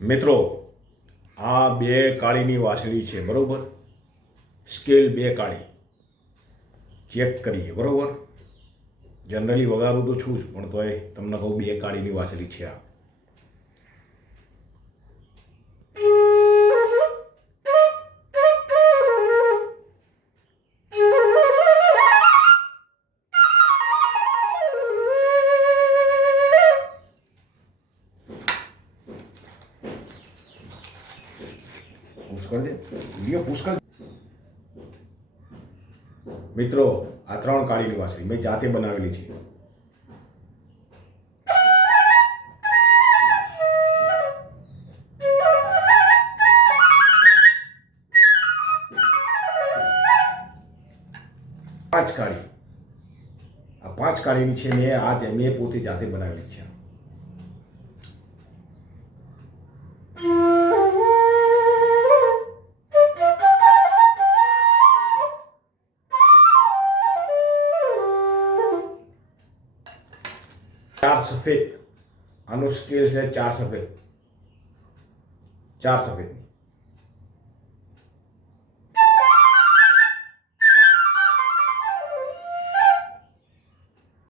મિત્રો, આ બે કાળીની વાંસળી છે, બરાબર. સ્કેલ બે કાળી ચેક કરીએ, બરાબર. જનરલી વગાડું તો છું જ, પણ તોય તમને કહું બે કાળીની વાંસળી છે આ. પુષ્કળ દે વિડીયો પુષ્કળ. મિત્રો, આ 3 કાળીની વાંસળી મેં જાતે બનાવેલી છે. પાંચ કાળી, આ 5 કાળીની છે. મેં પોતે જાતે બનાવેલી છે. ચાર સફેદ, આનો સ્કેલ છે 4 સફેદ, 4 સફેદ.